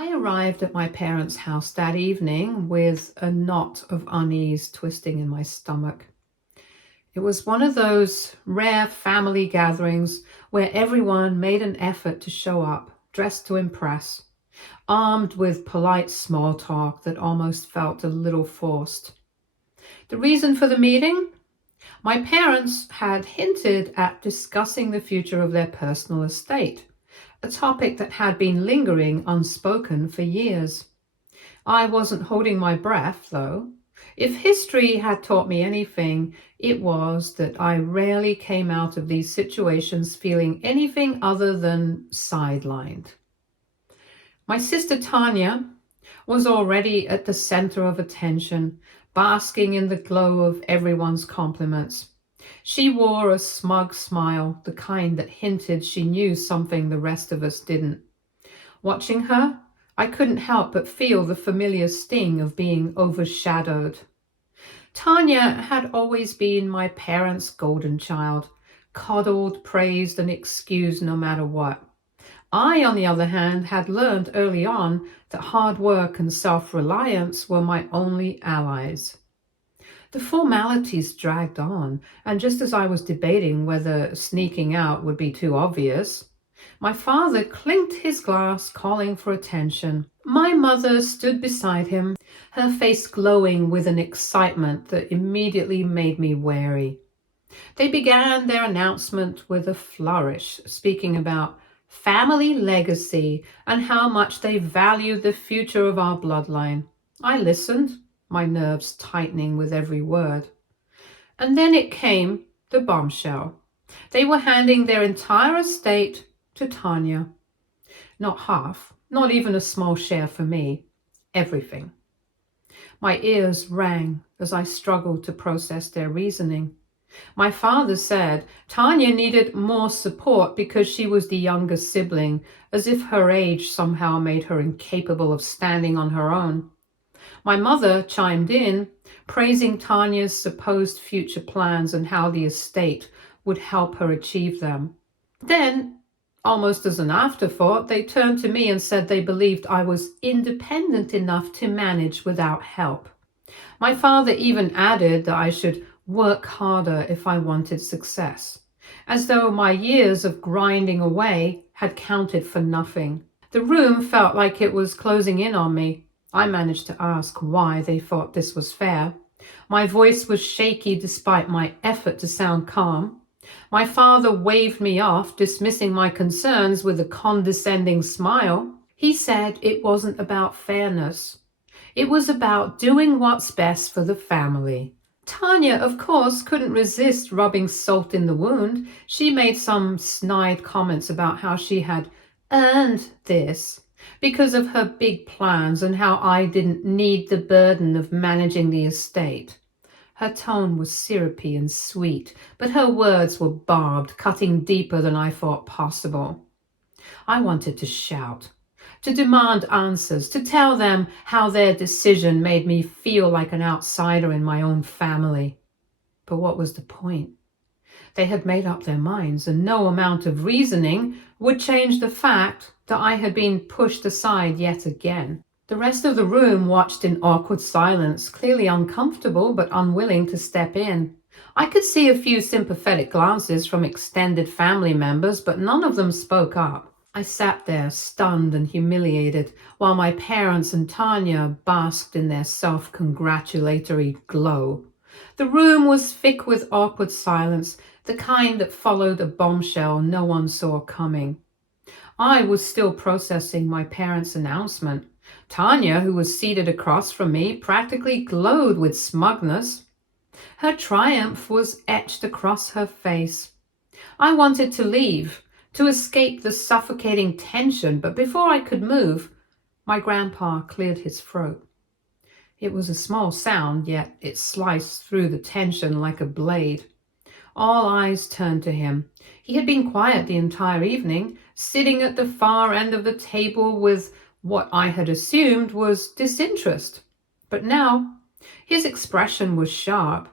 I arrived at my parents' house that evening with a knot of unease twisting in my stomach. It was one of those rare family gatherings where everyone made an effort to show up, dressed to impress, armed with polite small talk that almost felt a little forced. The reason for the meeting? My parents had hinted at discussing the future of their personal estate, a topic that had been lingering unspoken for years. I wasn't holding my breath, though. If history had taught me anything, it was that I rarely came out of these situations feeling anything other than sidelined. My sister Tanya was already at the center of attention, basking in the glow of everyone's compliments. She wore a smug smile, the kind that hinted she knew something the rest of us didn't. Watching her, I couldn't help but feel the familiar sting of being overshadowed. Tanya had always been my parents' golden child, coddled, praised, and excused no matter what. I, on the other hand, had learned early on that hard work and self-reliance were my only allies. The formalities dragged on, and just as I was debating whether sneaking out would be too obvious, my father clinked his glass, calling for attention. My mother stood beside him, her face glowing with an excitement that immediately made me wary. They began their announcement with a flourish, speaking about family legacy and how much they valued the future of our bloodline. I listened, my nerves tightening with every word. And then it came, the bombshell. They were handing their entire estate to Tanya. Not half, not even a small share for me. Everything. My ears rang as I struggled to process their reasoning. My father said Tanya needed more support because she was the younger sibling, as if her age somehow made her incapable of standing on her own. My mother chimed in, praising Tanya's supposed future plans and how the estate would help her achieve them. Then, almost as an afterthought, they turned to me and said they believed I was independent enough to manage without help. My father even added that I should work harder if I wanted success, as though my years of grinding away had counted for nothing. The room felt like it was closing in on me. I managed to ask why they thought this was fair. My voice was shaky despite my effort to sound calm. My father waved me off, dismissing my concerns with a condescending smile. He said it wasn't about fairness. It was about doing what's best for the family. Tanya, of course, couldn't resist rubbing salt in the wound. She made some snide comments about how she had earned this because of her big plans and how I didn't need the burden of managing the estate. Her tone was syrupy and sweet, but her words were barbed, cutting deeper than I thought possible. I wanted to shout, to demand answers, to tell them how their decision made me feel like an outsider in my own family. But what was the point? They had made up their minds, and no amount of reasoning would change the fact that I had been pushed aside yet again. The rest of the room watched in awkward silence, clearly uncomfortable but unwilling to step in. I could see a few sympathetic glances from extended family members, but none of them spoke up. I sat there, stunned and humiliated, while my parents and Tanya basked in their self-congratulatory glow. The room was thick with awkward silence, the kind that followed a bombshell no one saw coming. I was still processing my parents' announcement. Tanya, who was seated across from me, practically glowed with smugness. Her triumph was etched across her face. I wanted to leave, to escape the suffocating tension, but before I could move, my grandpa cleared his throat. It was a small sound, yet it sliced through the tension like a blade. All eyes turned to him. He had been quiet the entire evening, sitting at the far end of the table with what I had assumed was disinterest. But now, his expression was sharp.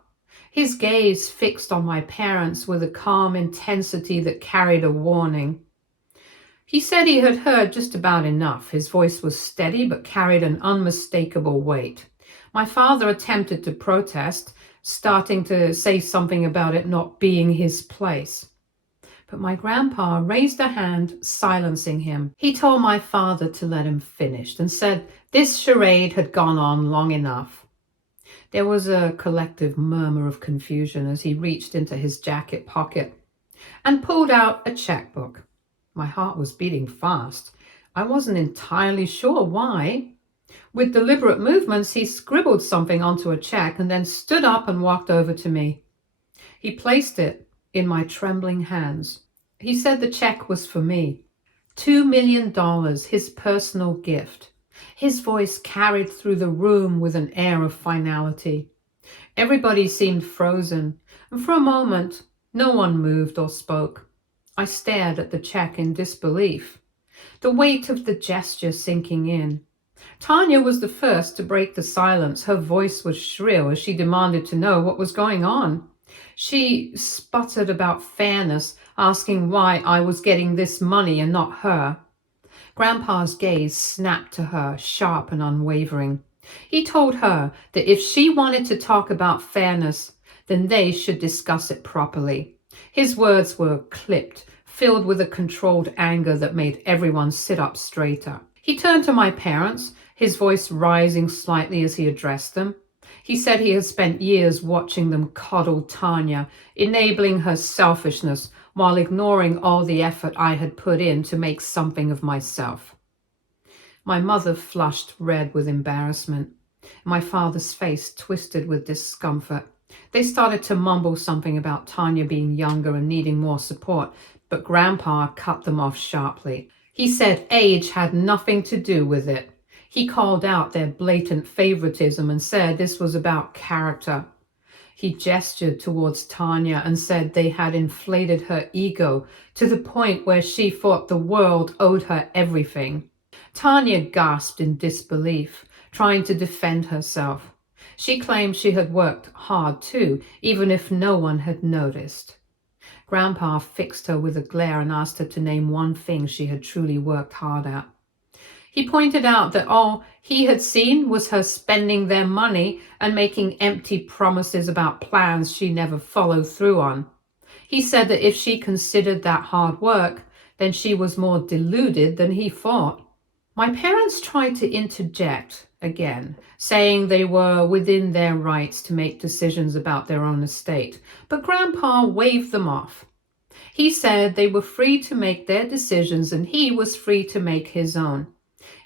His gaze fixed on my parents with a calm intensity that carried a warning. He said he had heard just about enough. His voice was steady but carried an unmistakable weight. My father attempted to protest, starting to say something about it not being his place. But my grandpa raised a hand, silencing him. He told my father to let him finish and said this charade had gone on long enough. There was a collective murmur of confusion as he reached into his jacket pocket and pulled out a checkbook. My heart was beating fast. I wasn't entirely sure why. With deliberate movements, he scribbled something onto a check and then stood up and walked over to me. He placed it in my trembling hands. He said the check was for me. $2 million, his personal gift. His voice carried through the room with an air of finality. Everybody seemed frozen, and for a moment, no one moved or spoke. I stared at the check in disbelief, the weight of the gesture sinking in. Tanya was the first to break the silence. Her voice was shrill as she demanded to know what was going on. She sputtered about fairness, asking why I was getting this money and not her. Grandpa's gaze snapped to her, sharp and unwavering. He told her that if she wanted to talk about fairness, then they should discuss it properly. His words were clipped, filled with a controlled anger that made everyone sit up straighter. He turned to my parents, his voice rising slightly as he addressed them. He said he had spent years watching them coddle Tanya, enabling her selfishness while ignoring all the effort I had put in to make something of myself. My mother flushed red with embarrassment. My father's face twisted with discomfort. They started to mumble something about Tanya being younger and needing more support, but Grandpa cut them off sharply. He said age had nothing to do with it. He called out their blatant favoritism and said this was about character. He gestured towards Tanya and said they had inflated her ego to the point where she thought the world owed her everything. Tanya gasped in disbelief, trying to defend herself. She claimed she had worked hard too, even if no one had noticed. Grandpa fixed her with a glare and asked her to name one thing she had truly worked hard at. He pointed out that all he had seen was her spending their money and making empty promises about plans she never followed through on. He said that if she considered that hard work, then she was more deluded than he thought. My parents tried to interject again, saying they were within their rights to make decisions about their own estate, but Grandpa waved them off. He said they were free to make their decisions and he was free to make his own.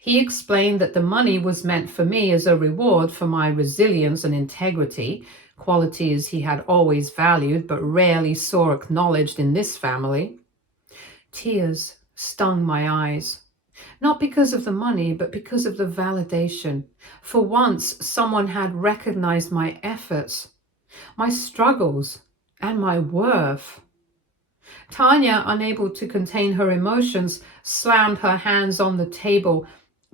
He explained that the money was meant for me as a reward for my resilience and integrity, qualities he had always valued but rarely saw acknowledged in this family. Tears stung my eyes. Not because of the money, but because of the validation. For once, someone had recognized my efforts, my struggles, and my worth. Tanya, unable to contain her emotions, slammed her hands on the table,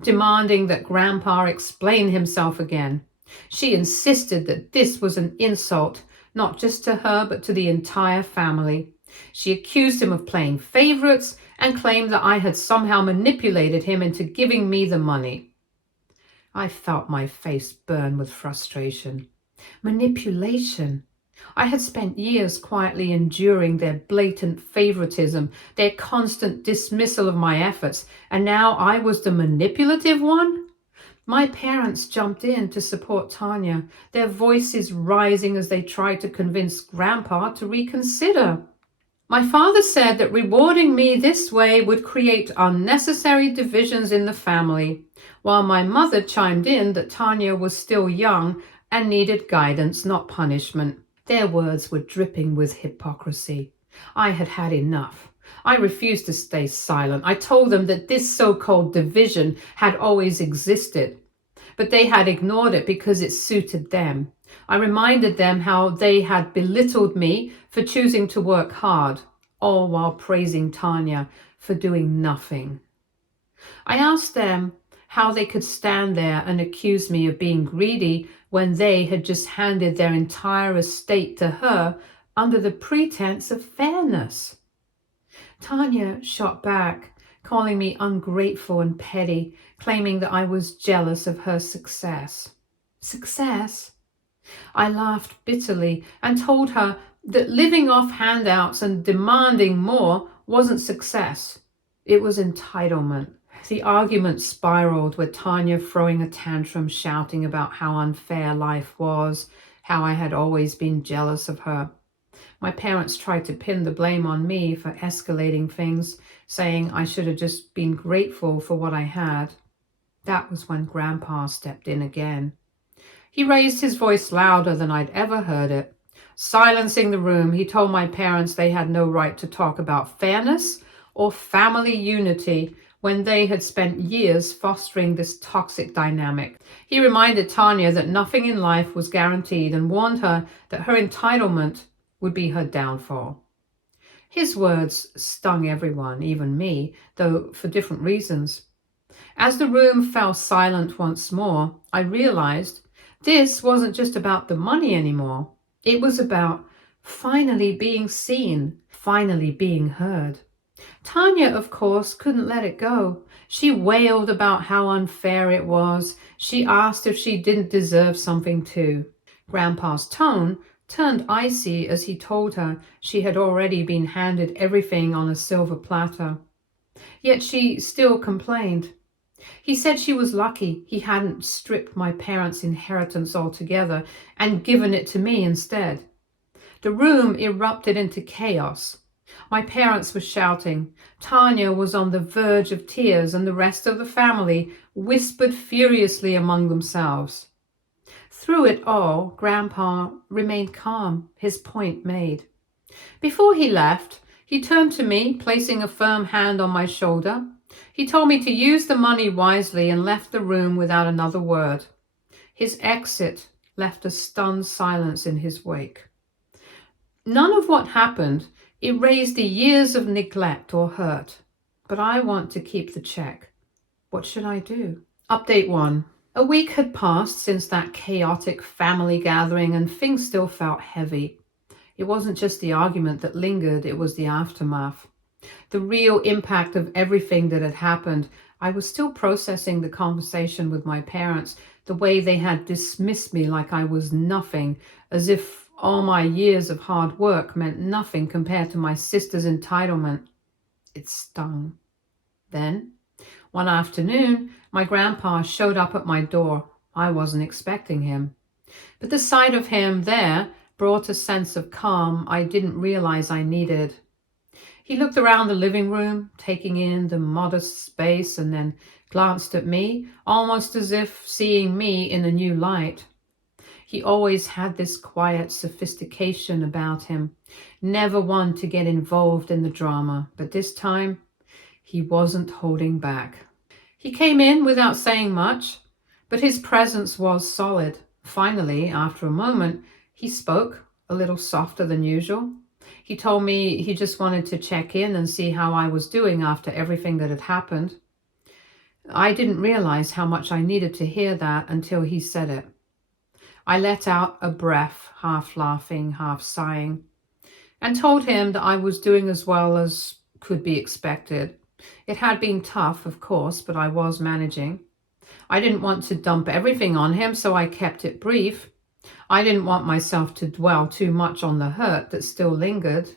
demanding that Grandpa explain himself again. She insisted that this was an insult, not just to her, but to the entire family. She accused him of playing favorites and claimed that I had somehow manipulated him into giving me the money. I felt my face burn with frustration. Manipulation. I had spent years quietly enduring their blatant favoritism, their constant dismissal of my efforts, and now I was the manipulative one? My parents jumped in to support Tanya, their voices rising as they tried to convince Grandpa to reconsider. My father said that rewarding me this way would create unnecessary divisions in the family, while my mother chimed in that Tanya was still young and needed guidance, not punishment. Their words were dripping with hypocrisy. I had had enough. I refused to stay silent. I told them that this so-called division had always existed, but they had ignored it because it suited them. I reminded them how they had belittled me for choosing to work hard, all while praising Tanya for doing nothing. I asked them how they could stand there and accuse me of being greedy when they had just handed their entire estate to her under the pretense of fairness. Tanya shot back, calling me ungrateful and petty, claiming that I was jealous of her success. Success? I laughed bitterly and told her that living off handouts and demanding more wasn't success. It was entitlement. The argument spiraled with Tanya throwing a tantrum, shouting about how unfair life was, how I had always been jealous of her. My parents tried to pin the blame on me for escalating things, saying I should have just been grateful for what I had. That was when Grandpa stepped in again. He raised his voice louder than I'd ever heard it. Silencing the room, he told my parents they had no right to talk about fairness or family unity when they had spent years fostering this toxic dynamic. He reminded Tanya that nothing in life was guaranteed and warned her that her entitlement would be her downfall. His words stung everyone, even me, though for different reasons. As the room fell silent once more, I realized this wasn't just about the money anymore. It was about finally being seen, finally being heard. Tanya, of course, couldn't let it go. She wailed about how unfair it was. She asked if she didn't deserve something too. Grandpa's tone turned icy as he told her she had already been handed everything on a silver platter. Yet she still complained. He said she was lucky he hadn't stripped my parents' inheritance altogether and given it to me instead. The room erupted into chaos. My parents were shouting. Tanya was on the verge of tears, and the rest of the family whispered furiously among themselves. Through it all, Grandpa remained calm, his point made. Before he left, he turned to me, placing a firm hand on my shoulder. He told me to use the money wisely and left the room without another word. His exit left a stunned silence in his wake. None of what happened erased the years of neglect or hurt, but I want to keep the check. What should I do? Update 1. A week had passed since that chaotic family gathering, and things still felt heavy. It wasn't just the argument that lingered, it was the aftermath. The real impact of everything that had happened. I was still processing the conversation with my parents, the way they had dismissed me like I was nothing, as if all my years of hard work meant nothing compared to my sister's entitlement. It stung. Then, one afternoon, my grandpa showed up at my door. I wasn't expecting him. But the sight of him there brought a sense of calm I didn't realize I needed. He looked around the living room, taking in the modest space, and then glanced at me, almost as if seeing me in a new light. He always had this quiet sophistication about him, never one to get involved in the drama, but this time he wasn't holding back. He came in without saying much, but his presence was solid. Finally, after a moment, he spoke, a little softer than usual. He told me he just wanted to check in and see how I was doing after everything that had happened. I didn't realize how much I needed to hear that until he said it. I let out a breath, half laughing, half sighing, and told him that I was doing as well as could be expected. It had been tough, of course, but I was managing. I didn't want to dump everything on him, so I kept it brief. I didn't want myself to dwell too much on the hurt that still lingered.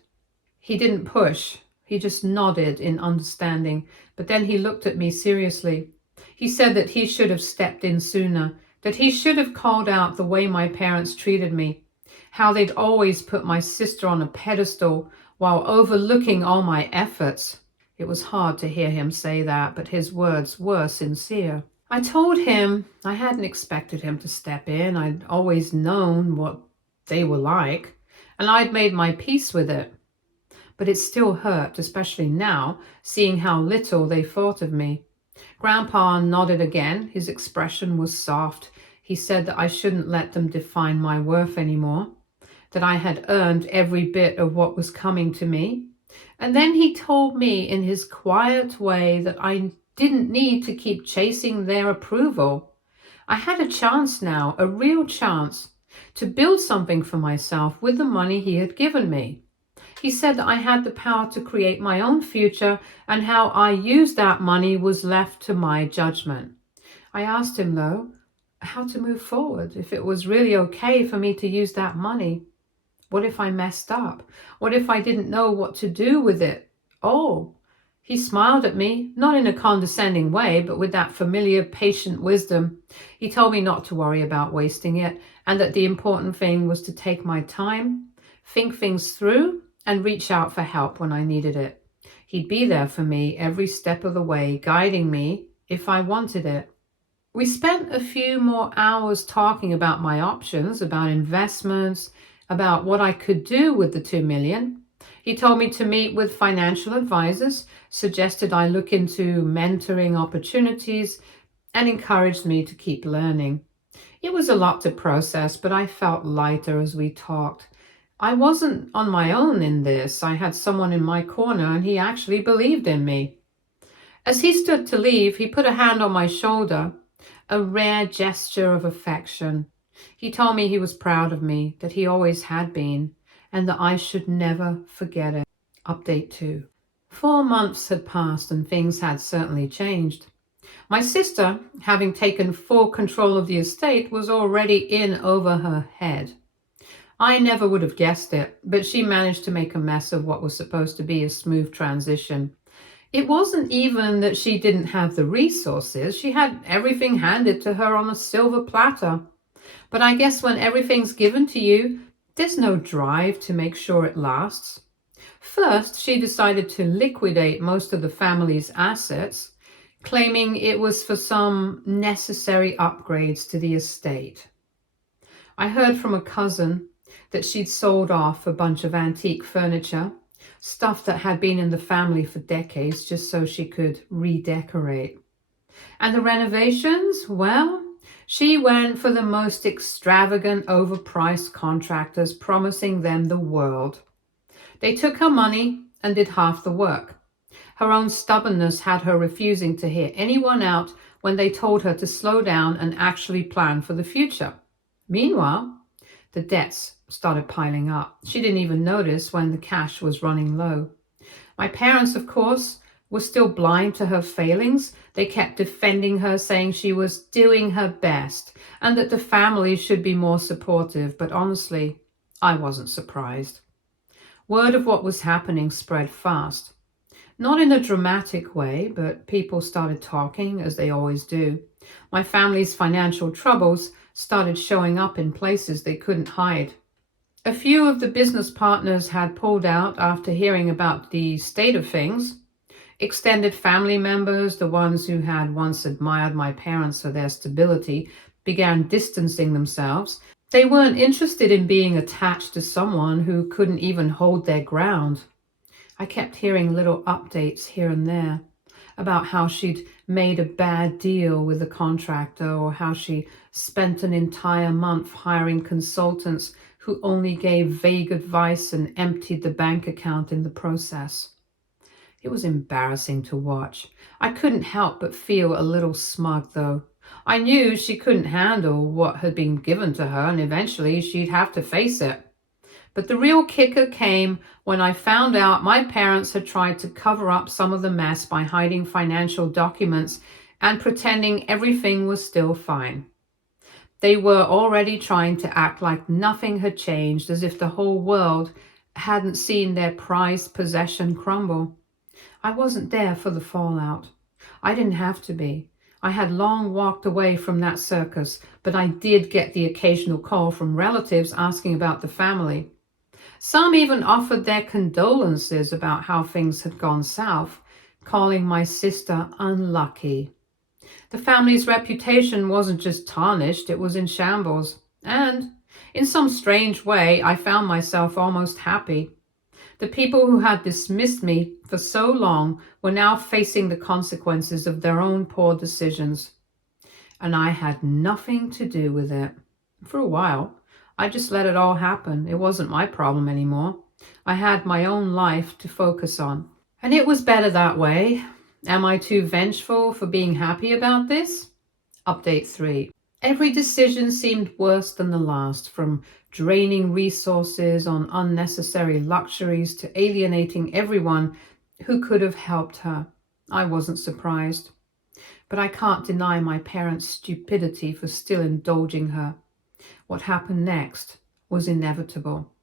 He didn't push. He just nodded in understanding, but then he looked at me seriously. He said that he should have stepped in sooner, that he should have called out the way my parents treated me, how they'd always put my sister on a pedestal while overlooking all my efforts. It was hard to hear him say that, but his words were sincere. I told him I hadn't expected him to step in. I'd always known what they were like, and I'd made my peace with it. But it still hurt, especially now, seeing how little they thought of me. Grandpa nodded again. His expression was soft. He said that I shouldn't let them define my worth anymore, that I had earned every bit of what was coming to me. And then he told me in his quiet way that I didn't need to keep chasing their approval. I had a chance now, a real chance, to build something for myself with the money he had given me. He said that I had the power to create my own future, and how I used that money was left to my judgment. I asked him, though, how to move forward, if it was really okay for me to use that money. What if I messed up? What if I didn't know what to do with it? Oh, he smiled at me, not in a condescending way, but with that familiar, patient wisdom. He told me not to worry about wasting it, and that the important thing was to take my time, think things through, and reach out for help when I needed it. He'd be there for me every step of the way, guiding me if I wanted it. We spent a few more hours talking about my options, about investments, about what I could do with the 2 million. He told me to meet with financial advisors, suggested I look into mentoring opportunities, and encouraged me to keep learning. It was a lot to process, but I felt lighter as we talked. I wasn't on my own in this. I had someone in my corner, and he actually believed in me. As he stood to leave, he put a hand on my shoulder, a rare gesture of affection. He told me he was proud of me, that he always had been, and that I should never forget it. Update 2. 4 months had passed, and things had certainly changed. My sister, having taken full control of the estate, was already in over her head. I never would have guessed it, but she managed to make a mess of what was supposed to be a smooth transition. It wasn't even that she didn't have the resources. She had everything handed to her on a silver platter. But I guess when everything's given to you, there's no drive to make sure it lasts. First, she decided to liquidate most of the family's assets, claiming it was for some necessary upgrades to the estate. I heard from a cousin that she'd sold off a bunch of antique furniture, stuff that had been in the family for decades, just so she could redecorate. And the renovations, well, she went for the most extravagant, overpriced contractors, promising them the world. They took her money and did half the work. Her own stubbornness had her refusing to hear anyone out when they told her to slow down and actually plan for the future. Meanwhile, the debts started piling up. She didn't even notice when the cash was running low. My parents, of course, were still blind to her failings. They kept defending her, saying she was doing her best and that the family should be more supportive. But honestly, I wasn't surprised. Word of what was happening spread fast. Not in a dramatic way, but people started talking, as they always do. My family's financial troubles started showing up in places they couldn't hide. A few of the business partners had pulled out after hearing about the state of things. Extended family members, the ones who had once admired my parents for their stability, began distancing themselves. They weren't interested in being attached to someone who couldn't even hold their ground. I kept hearing little updates here and there about how she'd made a bad deal with a contractor, or how she spent an entire month hiring consultants who only gave vague advice and emptied the bank account in the process. It was embarrassing to watch. I couldn't help but feel a little smug, though. I knew she couldn't handle what had been given to her, and eventually she'd have to face it. But the real kicker came when I found out my parents had tried to cover up some of the mess by hiding financial documents and pretending everything was still fine. They were already trying to act like nothing had changed, as if the whole world hadn't seen their prized possession crumble. I wasn't there for the fallout. I didn't have to be. I had long walked away from that circus, but I did get the occasional call from relatives asking about the family. Some even offered their condolences about how things had gone south, calling my sister unlucky. The family's reputation wasn't just tarnished, it was in shambles. And, in some strange way, I found myself almost happy. The people who had dismissed me for so long were now facing the consequences of their own poor decisions. And I had nothing to do with it. For a while, I just let it all happen. It wasn't my problem anymore. I had my own life to focus on. And it was better that way. Am I too vengeful for being happy about this? Update 3. Every decision seemed worse than the last, from draining resources on unnecessary luxuries to alienating everyone who could have helped her. I wasn't surprised, but I can't deny my parents' stupidity for still indulging her. What happened next was inevitable.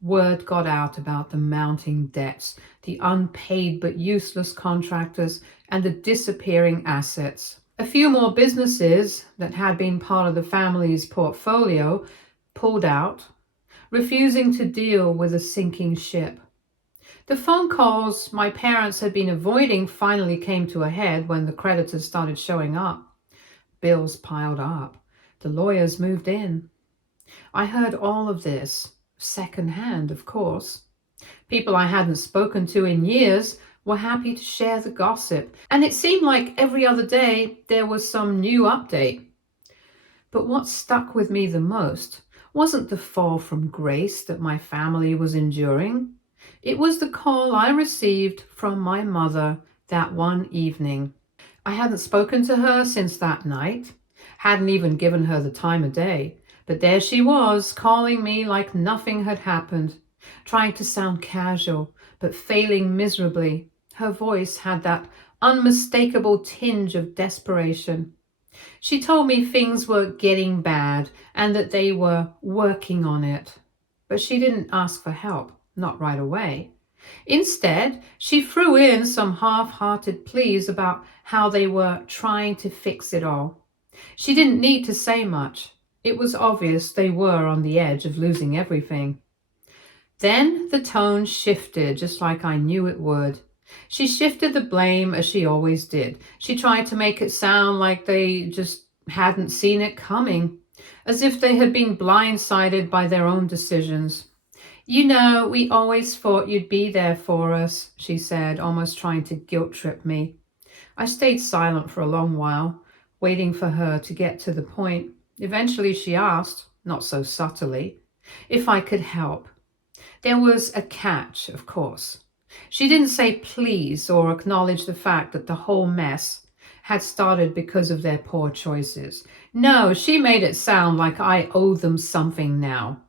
Word got out about the mounting debts, the unpaid but useless contractors, and the disappearing assets. A few more businesses that had been part of the family's portfolio pulled out, refusing to deal with a sinking ship. The phone calls my parents had been avoiding finally came to a head when the creditors started showing up. Bills piled up. The lawyers moved in. I heard all of this, secondhand, of course. People I hadn't spoken to in years were happy to share the gossip, and it seemed like every other day there was some new update. But what stuck with me the most wasn't the fall from grace that my family was enduring. It was the call I received from my mother that one evening. I hadn't spoken to her since that night, hadn't even given her the time of day, but there she was, calling me like nothing had happened, trying to sound casual, but failing miserably. Her voice had that unmistakable tinge of desperation. She told me things were getting bad and that they were working on it. But she didn't ask for help, not right away. Instead, she threw in some half-hearted pleas about how they were trying to fix it all. She didn't need to say much. It was obvious they were on the edge of losing everything. Then the tone shifted, just like I knew it would. She shifted the blame as she always did. She tried to make it sound like they just hadn't seen it coming, as if they had been blindsided by their own decisions. "You know, we always thought you'd be there for us," she said, almost trying to guilt-trip me. I stayed silent for a long while, waiting for her to get to the point. Eventually she asked, not so subtly, if I could help. There was a catch, of course. She didn't say please or acknowledge the fact that the whole mess had started because of their poor choices. No, she made it sound like I owed them something now.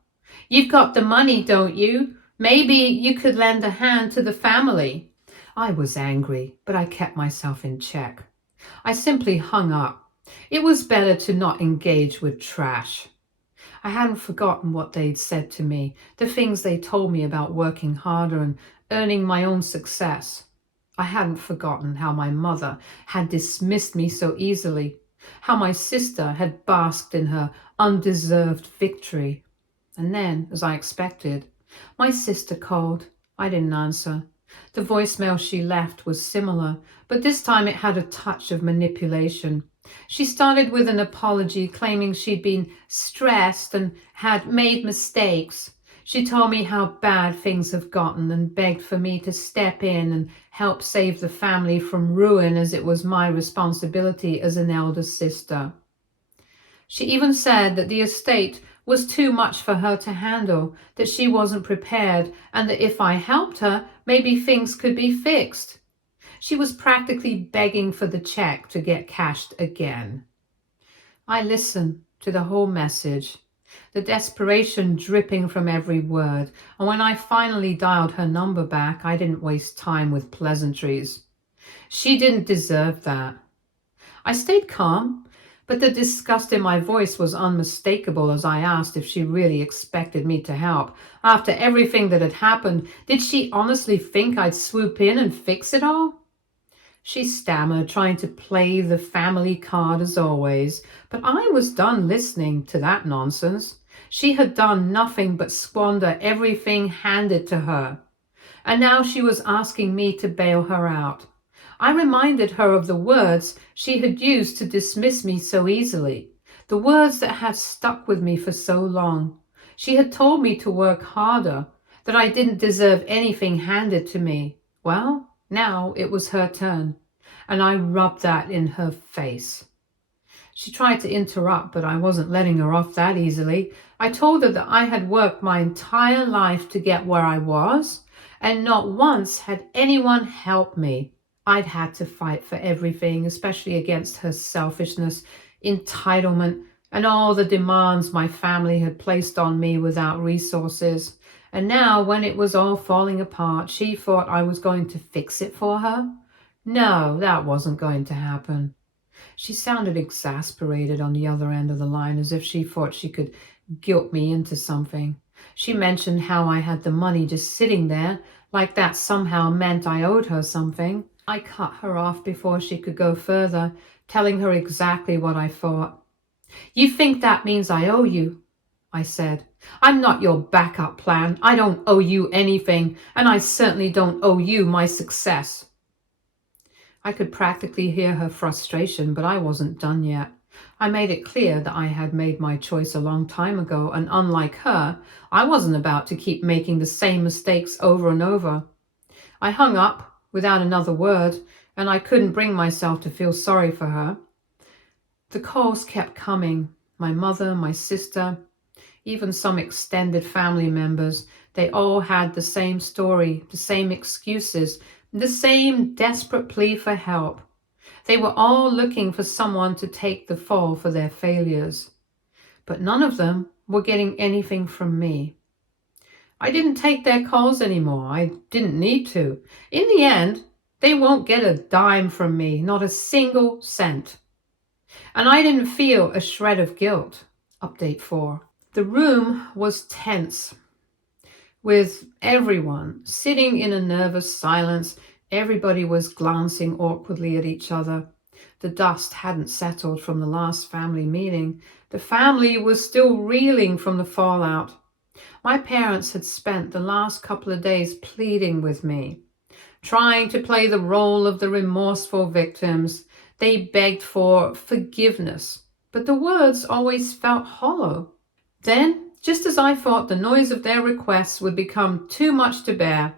"You've got the money, don't you? Maybe you could lend a hand to the family." I was angry, but I kept myself in check. I simply hung up. It was better to not engage with trash. I hadn't forgotten what they'd said to me, the things they told me about working harder and earning my own success. I hadn't forgotten how my mother had dismissed me so easily, how my sister had basked in her undeserved victory. And then, as I expected, my sister called. I didn't answer. The voicemail she left was similar, but this time it had a touch of manipulation. She started with an apology, claiming she'd been stressed and had made mistakes. She told me how bad things have gotten and begged for me to step in and help save the family from ruin, as it was my responsibility as an elder sister. She even said that the estate was too much for her to handle, that she wasn't prepared, and that if I helped her, maybe things could be fixed. She was practically begging for the check to get cashed again. I listened to the whole message, the desperation dripping from every word, and when I finally dialed her number back, I didn't waste time with pleasantries. She didn't deserve that. I stayed calm, but the disgust in my voice was unmistakable as I asked if she really expected me to help. After everything that had happened, did she honestly think I'd swoop in and fix it all? She stammered, trying to play the family card as always, but I was done listening to that nonsense. She had done nothing but squander everything handed to her, and now she was asking me to bail her out. I reminded her of the words she had used to dismiss me so easily, the words that had stuck with me for so long. She had told me to work harder, that I didn't deserve anything handed to me. Well, now it was her turn, and I rubbed that in her face. She tried to interrupt, but I wasn't letting her off that easily. I told her that I had worked my entire life to get where I was, and not once had anyone helped me. I'd had to fight for everything, especially against her selfishness, entitlement, and all the demands my family had placed on me without resources. And now, when it was all falling apart, she thought I was going to fix it for her? No, that wasn't going to happen. She sounded exasperated on the other end of the line, as if she thought she could guilt me into something. She mentioned how I had the money just sitting there, like that somehow meant I owed her something. I cut her off before she could go further, telling her exactly what I thought. You think that means I owe you? I said. I'm not your backup plan. I don't owe you anything, and I certainly don't owe you my success. I could practically hear her frustration, but I wasn't done yet. I made it clear that I had made my choice a long time ago, and unlike her, I wasn't about to keep making the same mistakes over and over. I hung up without another word, and I couldn't bring myself to feel sorry for her. The calls kept coming. My mother, my sister, even some extended family members, they all had the same story, the same excuses, the same desperate plea for help. They were all looking for someone to take the fall for their failures. But none of them were getting anything from me. I didn't take their calls anymore. I didn't need to. In the end, they won't get a dime from me, not a single cent. And I didn't feel a shred of guilt. Update 4. The room was tense, with everyone sitting in a nervous silence. Everybody was glancing awkwardly at each other. The dust hadn't settled from the last family meeting. The family was still reeling from the fallout. My parents had spent the last couple of days pleading with me, trying to play the role of the remorseful victims. They begged for forgiveness, but the words always felt hollow. Then, just as I thought the noise of their requests would become too much to bear,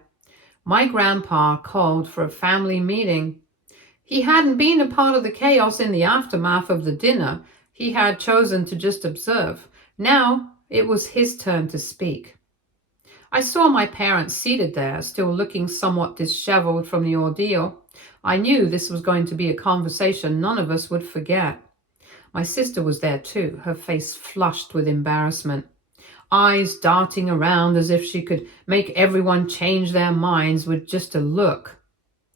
my grandpa called for a family meeting. He hadn't been a part of the chaos in the aftermath of the dinner. He had chosen to just observe. Now it was his turn to speak. I saw my parents seated there, still looking somewhat disheveled from the ordeal. I knew this was going to be a conversation none of us would forget. My sister was there too, her face flushed with embarrassment, eyes darting around as if she could make everyone change their minds with just a look.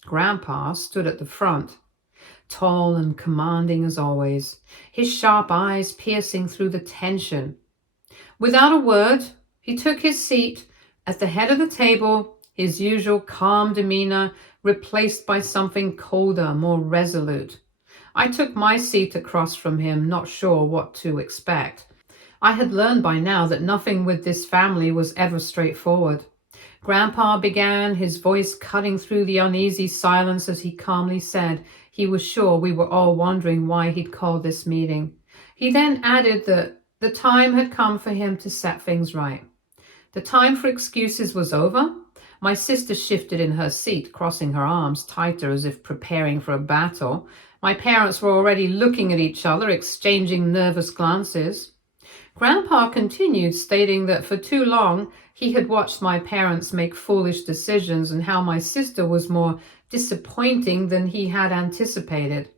Grandpa stood at the front, tall and commanding as always, his sharp eyes piercing through the tension. Without a word, he took his seat at the head of the table, his usual calm demeanor replaced by something colder, more resolute. I took my seat across from him, not sure what to expect. I had learned by now that nothing with this family was ever straightforward. Grandpa began, his voice cutting through the uneasy silence as he calmly said he was sure we were all wondering why he'd called this meeting. He then added that the time had come for him to set things right. The time for excuses was over. My sister shifted in her seat, crossing her arms tighter as if preparing for a battle. My parents were already looking at each other, exchanging nervous glances. Grandpa continued, stating that for too long he had watched my parents make foolish decisions and how my sister was more disappointing than he had anticipated.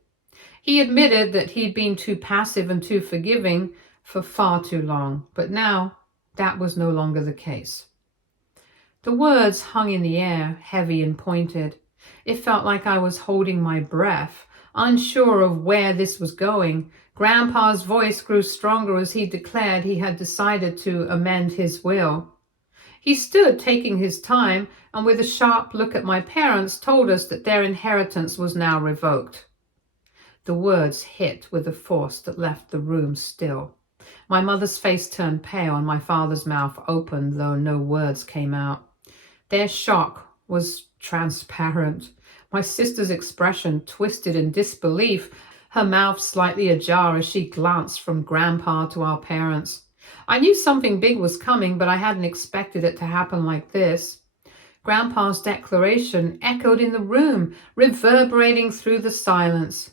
He admitted that he'd been too passive and too forgiving for far too long, but now that was no longer the case. The words hung in the air, heavy and pointed. It felt like I was holding my breath, unsure of where this was going. Grandpa's voice grew stronger as he declared he had decided to amend his will. He stood taking his time and with a sharp look at my parents told us that their inheritance was now revoked. The words hit with a force that left the room still. My mother's face turned pale and my father's mouth opened, though no words came out. Their shock was transparent. My sister's expression twisted in disbelief, her mouth slightly ajar as she glanced from Grandpa to our parents. I knew something big was coming, but I hadn't expected it to happen like this. Grandpa's declaration echoed in the room, reverberating through the silence.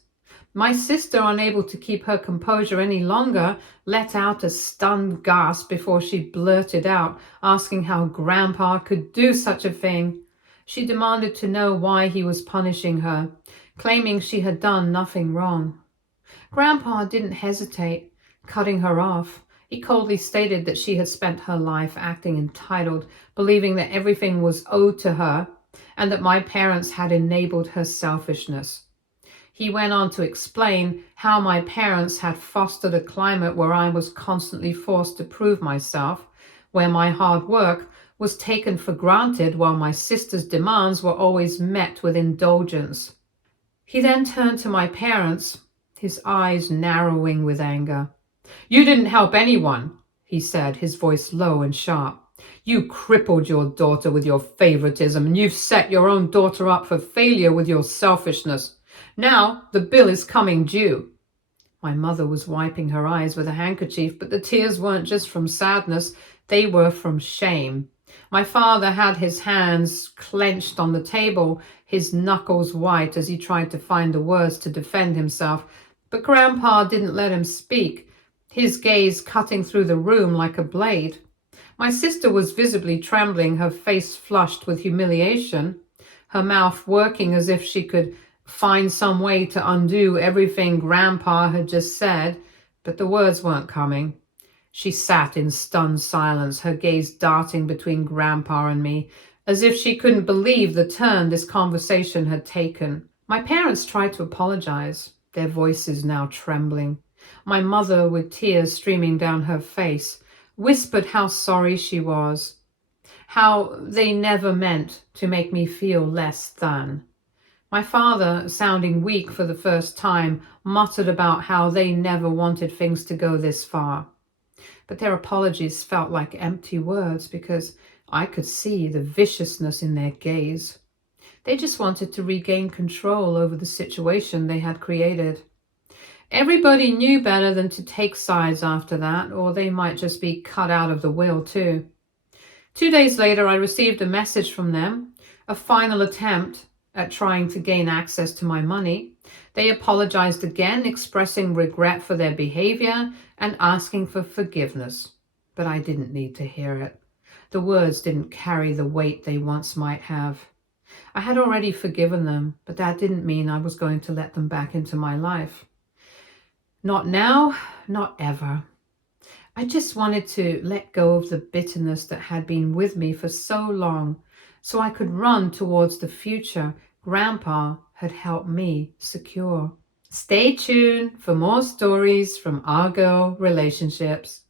My sister, unable to keep her composure any longer, let out a stunned gasp before she blurted out, asking how Grandpa could do such a thing. She demanded to know why he was punishing her, claiming she had done nothing wrong. Grandpa didn't hesitate. cutting her off. He coldly stated that she had spent her life acting entitled, believing that everything was owed to her, and that my parents had enabled her selfishness. He went on to explain how my parents had fostered a climate where I was constantly forced to prove myself, where my hard work was taken for granted while my sister's demands were always met with indulgence. He then turned to my parents, his eyes narrowing with anger. "You didn't help anyone," he said, his voice low and sharp. "You crippled your daughter with your favoritism, and you've set your own daughter up for failure with your selfishness. Now the bill is coming due." My mother was wiping her eyes with a handkerchief, but the tears weren't just from sadness, they were from shame. My father had his hands clenched on the table, his knuckles white as he tried to find the words to defend himself, but Grandpa didn't let him speak, his gaze cutting through the room like a blade. My sister was visibly trembling, her face flushed with humiliation, her mouth working as if she could find some way to undo everything Grandpa had just said, but the words weren't coming. She sat in stunned silence, her gaze darting between Grandpa and me, as if she couldn't believe the turn this conversation had taken. My parents tried to apologize, their voices now trembling. My mother, with tears streaming down her face, whispered how sorry she was, how they never meant to make me feel less than. My father, sounding weak for the first time, muttered about how they never wanted things to go this far. But their apologies felt like empty words because I could see the viciousness in their gaze. They just wanted to regain control over the situation they had created. Everybody knew better than to take sides after that, or they might just be cut out of the will too. 2 days later, I received a message from them, a final attempt at trying to gain access to my money. They apologized again, expressing regret for their behavior and asking for forgiveness. But I didn't need to hear it. The words didn't carry the weight they once might have. I had already forgiven them, but that didn't mean I was going to let them back into my life. Not now, not ever. I just wanted to let go of the bitterness that had been with me for so long, so I could run towards the future Grandpa had helped me secure. Stay tuned for more stories from our girl relationships.